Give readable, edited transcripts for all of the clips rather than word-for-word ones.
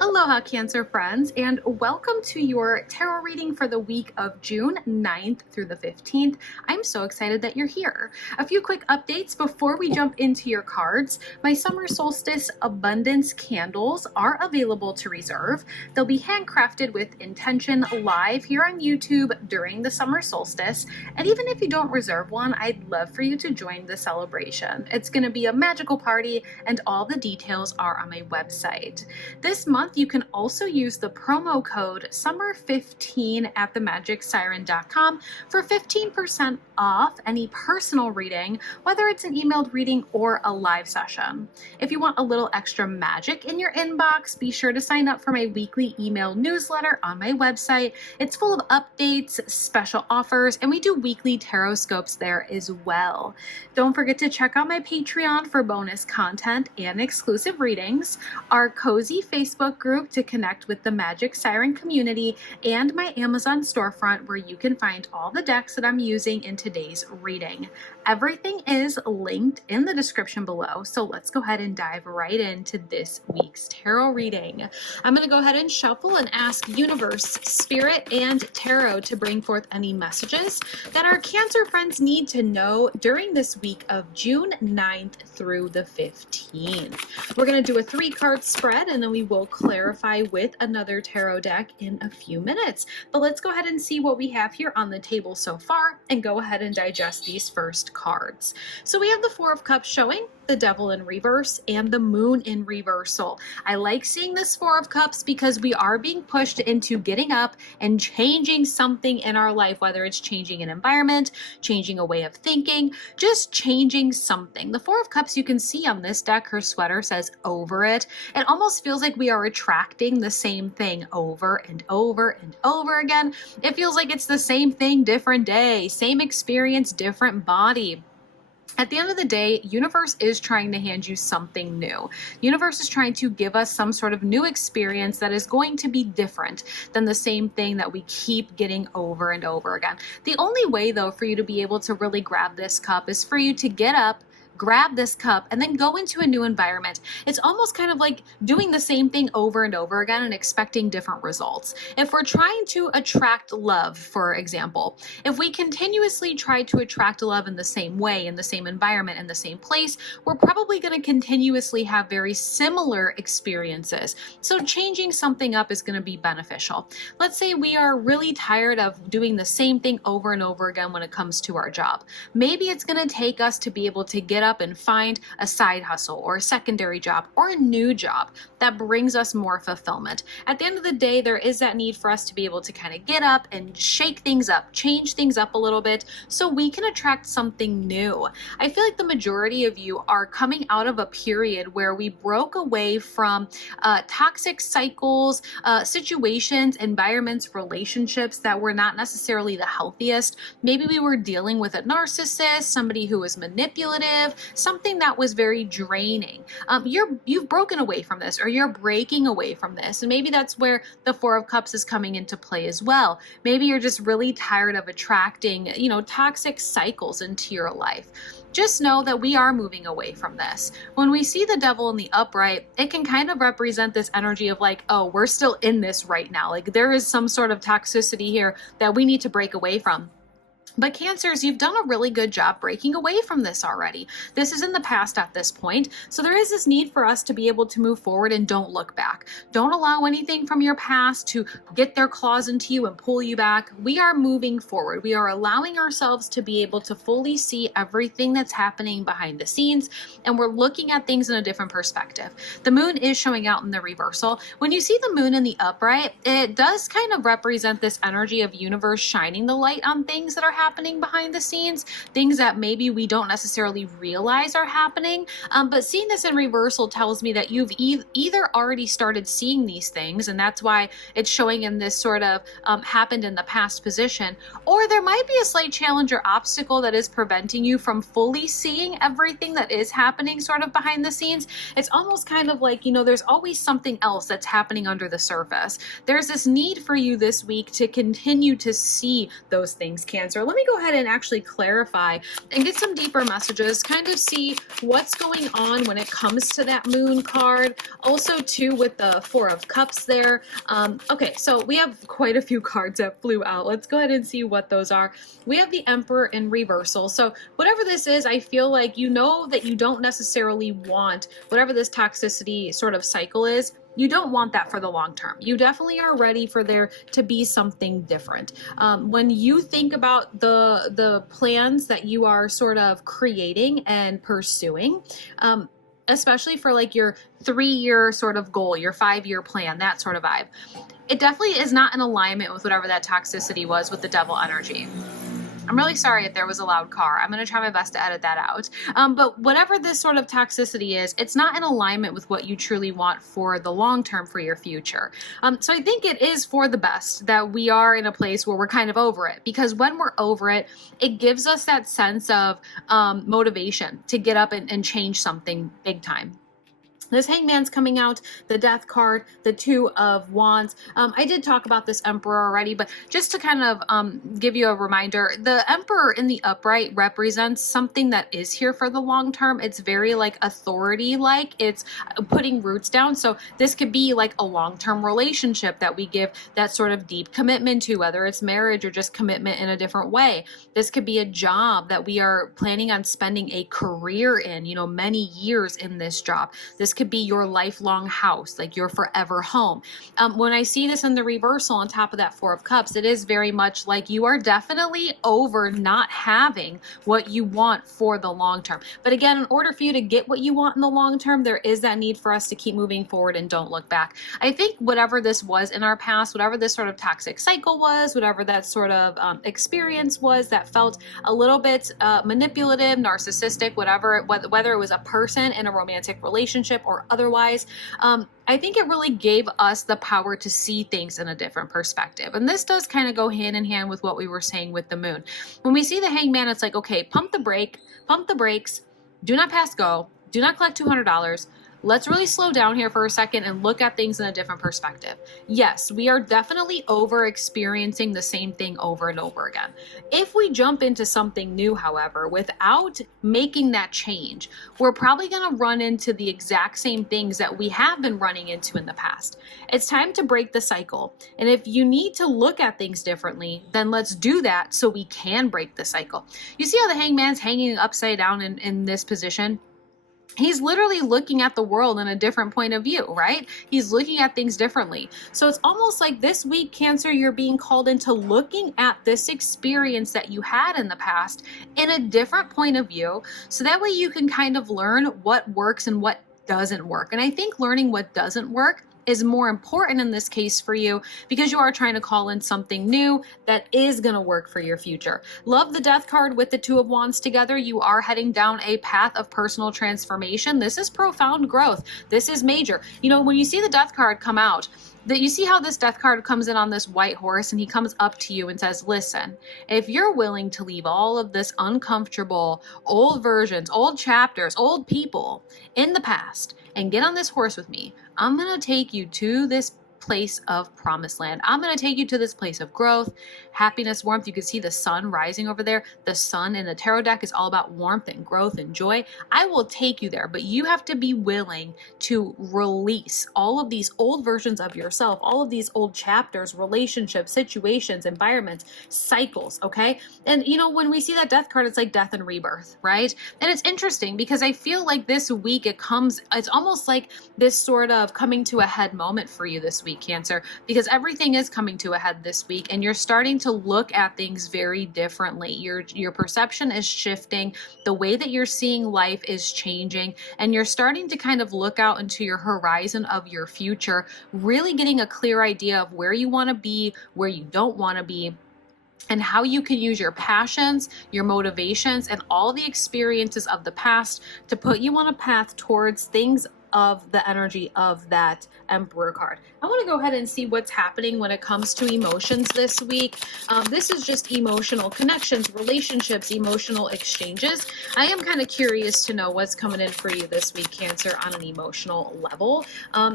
Aloha, Cancer friends, and welcome to your tarot reading for the week of June 9th through the 15th. I'm so excited that you're here. A few quick updates before we jump into your cards. My Summer Solstice Abundance candles are available to reserve. They'll be handcrafted with intention live here on YouTube during the Summer Solstice. And even if you don't reserve one, I'd love for you to join the celebration. It's going to be a magical party, and all the details are on my website. This month, you can also use the promo code SUMMER15 at themagicsiren.com for 15% off any personal reading, whether it's an emailed reading or a live session. If you want a little extra magic in your inbox, be sure to sign up for my weekly email newsletter on my website. It's full of updates, special offers, and we do weekly tarot scopes there as well. Don't forget to check out my Patreon for bonus content and exclusive readings, our cozy Facebook group to connect with the Magic Siren community, and my Amazon storefront where you can find all the decks that I'm using in today's reading. Everything is linked in the description below, so let's go ahead and dive right into this week's tarot reading. I'm going to go ahead and shuffle and ask Universe, Spirit, and Tarot to bring forth any messages that our Cancer friends need to know during this week of June 9th through the 15th. We're going to do a 3-card spread, and then we will clarify with another tarot deck in a few minutes. But let's go ahead and see what we have here on the table so far and go ahead and digest these first cards. So we have the Four of Cups showing, the Devil in reverse, and the Moon in reversal. I like seeing this Four of Cups because we are being pushed into getting up and changing something in our life, whether it's changing an environment, changing a way of thinking, just changing something. The Four of Cups, you can see on this deck, her sweater says over it. It almost feels like we are attracting the same thing over and over and over again. It feels like it's the same thing, different day, same experience, different body. At the end of the day, Universe is trying to hand you something new. Universe is trying to give us some sort of new experience that is going to be different than the same thing that we keep getting over and over again. The only way, though, for you to be able to really grab this cup is for you to get up, grab this cup, and then go into a new environment. It's almost kind of like doing the same thing over and over again and expecting different results. If we're trying to attract love, for example, if we continuously try to attract love in the same way, in the same environment, in the same place, we're probably going to continuously have very similar experiences. So changing something up is going to be beneficial. Let's say we are really tired of doing the same thing over and over again when it comes to our job. Maybe it's going to take us to be able to get up and find a side hustle or a secondary job or a new job that brings us more fulfillment. At the end of the day, there is that need for us to be able to kind of get up and shake things up, change things up a little bit so we can attract something new. I feel like the majority of you are coming out of a period where we broke away from toxic cycles, situations, environments, relationships that were not necessarily the healthiest. Maybe we were dealing with a narcissist, somebody who was manipulative, something that was very draining. You've broken away from this, or you're breaking away from this. And maybe that's where the Four of Cups is coming into play as well. Maybe you're just really tired of attracting, toxic cycles into your life. Just know that we are moving away from this. When we see the Devil in the upright, it can kind of represent this energy of like, oh, we're still in this right now. Like there is some sort of toxicity here that we need to break away from. But Cancers, you've done a really good job breaking away from this already. This is in the past at this point. So there is this need for us to be able to move forward and don't look back. Don't allow anything from your past to get their claws into you and pull you back. We are moving forward. We are allowing ourselves to be able to fully see everything that's happening behind the scenes. And we're looking at things in a different perspective. The moon is showing out in the reversal. When you see the moon in the upright, it does kind of represent this energy of Universe shining the light on things that are happening behind the scenes, things that maybe we don't necessarily realize are happening. But seeing this in reversal tells me that you've either already started seeing these things, and that's why it's showing in this sort of happened in the past position, or there might be a slight challenge or obstacle that is preventing you from fully seeing everything that is happening sort of behind the scenes. It's almost kind of like, there's always something else that's happening under the surface. There's this need for you this week to continue to see those things, Cancer. Cancer, let me go ahead and actually clarify and get some deeper messages, kind of see what's going on when it comes to that moon card. Also too with the Four of Cups there. Okay, so we have quite a few cards that flew out. Let's go ahead and see what those are. We have the Emperor in reversal. So whatever this is, I feel like you know that you don't necessarily want whatever this toxicity sort of cycle is. You don't want that for the long term. You definitely are ready for there to be something different. When you think about the plans that you are sort of creating and pursuing, especially for like your 3-year sort of goal, your 5-year plan, that sort of vibe, it definitely is not in alignment with whatever that toxicity was with the devil energy. I'm really sorry if there was a loud car. I'm going to try my best to edit that out. But whatever this sort of toxicity is, it's not in alignment with what you truly want for the long term for your future. So I think it is for the best that we are in a place where we're kind of over it, because when we're over it, it gives us that sense of motivation to get up and change something big time. This Hangman's coming out, the Death card, the Two of Wands. I did talk about this Emperor already, but just to kind of give you a reminder, the Emperor in the upright represents something that is here for the long term. It's very like authority-like. It's putting roots down. So this could be like a long-term relationship that we give that sort of deep commitment to, whether it's marriage or just commitment in a different way. This could be a job that we are planning on spending a career in, you know, many years in this job. This could be your lifelong house, like your forever home. When I see this in the reversal on top of that Four of Cups, it is very much like you are definitely over not having what you want for the long term. But again, in order for you to get what you want in the long term, there is that need for us to keep moving forward and don't look back. I think whatever this was in our past, whatever this sort of toxic cycle was, whatever that sort of experience was that felt a little bit manipulative, narcissistic, whatever, whether it was a person in a romantic relationship or otherwise, I think it really gave us the power to see things in a different perspective. And this does kind of go hand in hand with what we were saying with the moon. When we see the Hangman, it's like, okay, pump the brakes, do not pass go, do not collect $200. Let's really slow down here for a second and look at things in a different perspective. Yes, we are definitely over experiencing the same thing over and over again. If we jump into something new, however, without making that change, we're probably going to run into the exact same things that we have been running into in the past. It's time to break the cycle. And if you need to look at things differently, then let's do that so we can break the cycle. You see how the Hangman's hanging upside down in this position? He's literally looking at the world in a different point of view, right? He's looking at things differently. So it's almost like this week, Cancer, you're being called into looking at this experience that you had in the past in a different point of view. So that way you can kind of learn what works and what doesn't work. And I think learning what doesn't work is more important in this case for you, because you are trying to call in something new that is going to work for your future. Love the Death card with the Two of Wands together. You are heading down a path of personal transformation. This is profound growth. This is major. You know, when you see the Death card come out, that you see how this Death card comes in on this white horse, and he comes up to you and says, listen, if you're willing to leave all of this uncomfortable old versions, old chapters, old people in the past and get on this horse with me, I'm going to take you to this place of promised land. I'm going to take you to this place of growth, happiness, warmth. You can see the sun rising over there. The sun in the tarot deck is all about warmth and growth and joy. I will take you there, but you have to be willing to release all of these old versions of yourself, all of these old chapters, relationships, situations, environments, cycles, okay? And you know, when we see that Death card, it's like death and rebirth, right? And it's interesting because I feel like this week it's almost like this sort of coming to a head moment for you this week, Cancer, because everything is coming to a head this week and you're starting to look at things very differently. Your perception is shifting. The way that you're seeing life is changing, and you're starting to kind of look out into your horizon of your future, really getting a clear idea of where you want to be, where you don't want to be, and how you can use your passions, your motivations, and all the experiences of the past to put you on a path towards things of the energy of that Emperor card. I want to go ahead and see what's happening when it comes to emotions this week. This is just emotional connections, relationships, emotional exchanges. I am kind of curious to know what's coming in for you this week, Cancer, on an emotional level.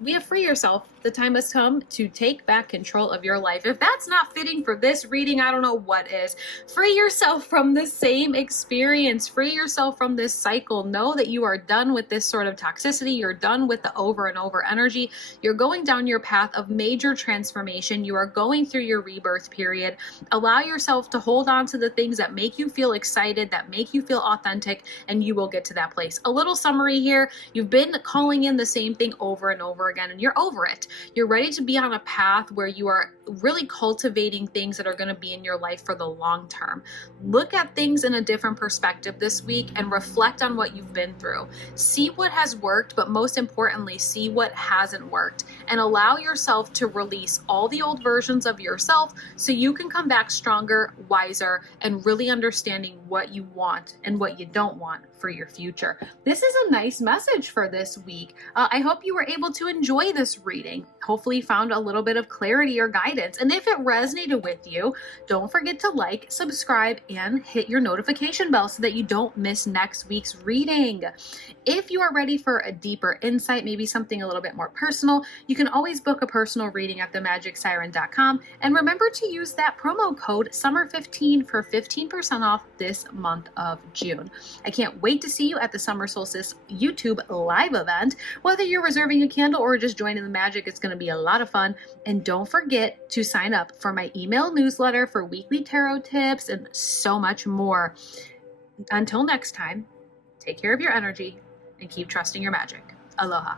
We have free yourself. The time has come to take back control of your life. If that's not fitting for this reading, I don't know what is. Free yourself from the same experience. Free yourself from this cycle. Know that you are done with this sort of toxicity. You're done with the over and over energy. You're going down your path of major transformation. You are going through your rebirth period. Allow yourself to hold on to the things that make you feel excited, that make you feel authentic, and you will get to that place. A little summary here. You've been calling in the same thing over and over again, and you're over it. You're ready to be on a path where you are really cultivating things that are going to be in your life for the long term. Look at things in a different perspective this week and reflect on what you've been through. See what has worked, but most importantly, see what hasn't worked, and allow yourself to release all the old versions of yourself so you can come back stronger, wiser, and really understanding what you want and what you don't want for your future. This is a nice message for this week. I hope you were able to enjoy this reading. Hopefully you found a little bit of clarity or guidance. And if it resonated with you, don't forget to like, subscribe, and hit your notification bell so that you don't miss next week's reading. If you are ready for a deeper insight, maybe something a little bit more personal, you can always book a personal reading at themagicsiren.com. And remember to use that promo code SUMMER15 for 15% off this month of June. I can't wait to see you at the Summer Solstice YouTube live event. Whether you're reserving a candle or just joining the magic, it's going to be a lot of fun. And don't forget to sign up for my email newsletter for weekly tarot tips and so much more. Until next time, take care of your energy and keep trusting your magic. Aloha.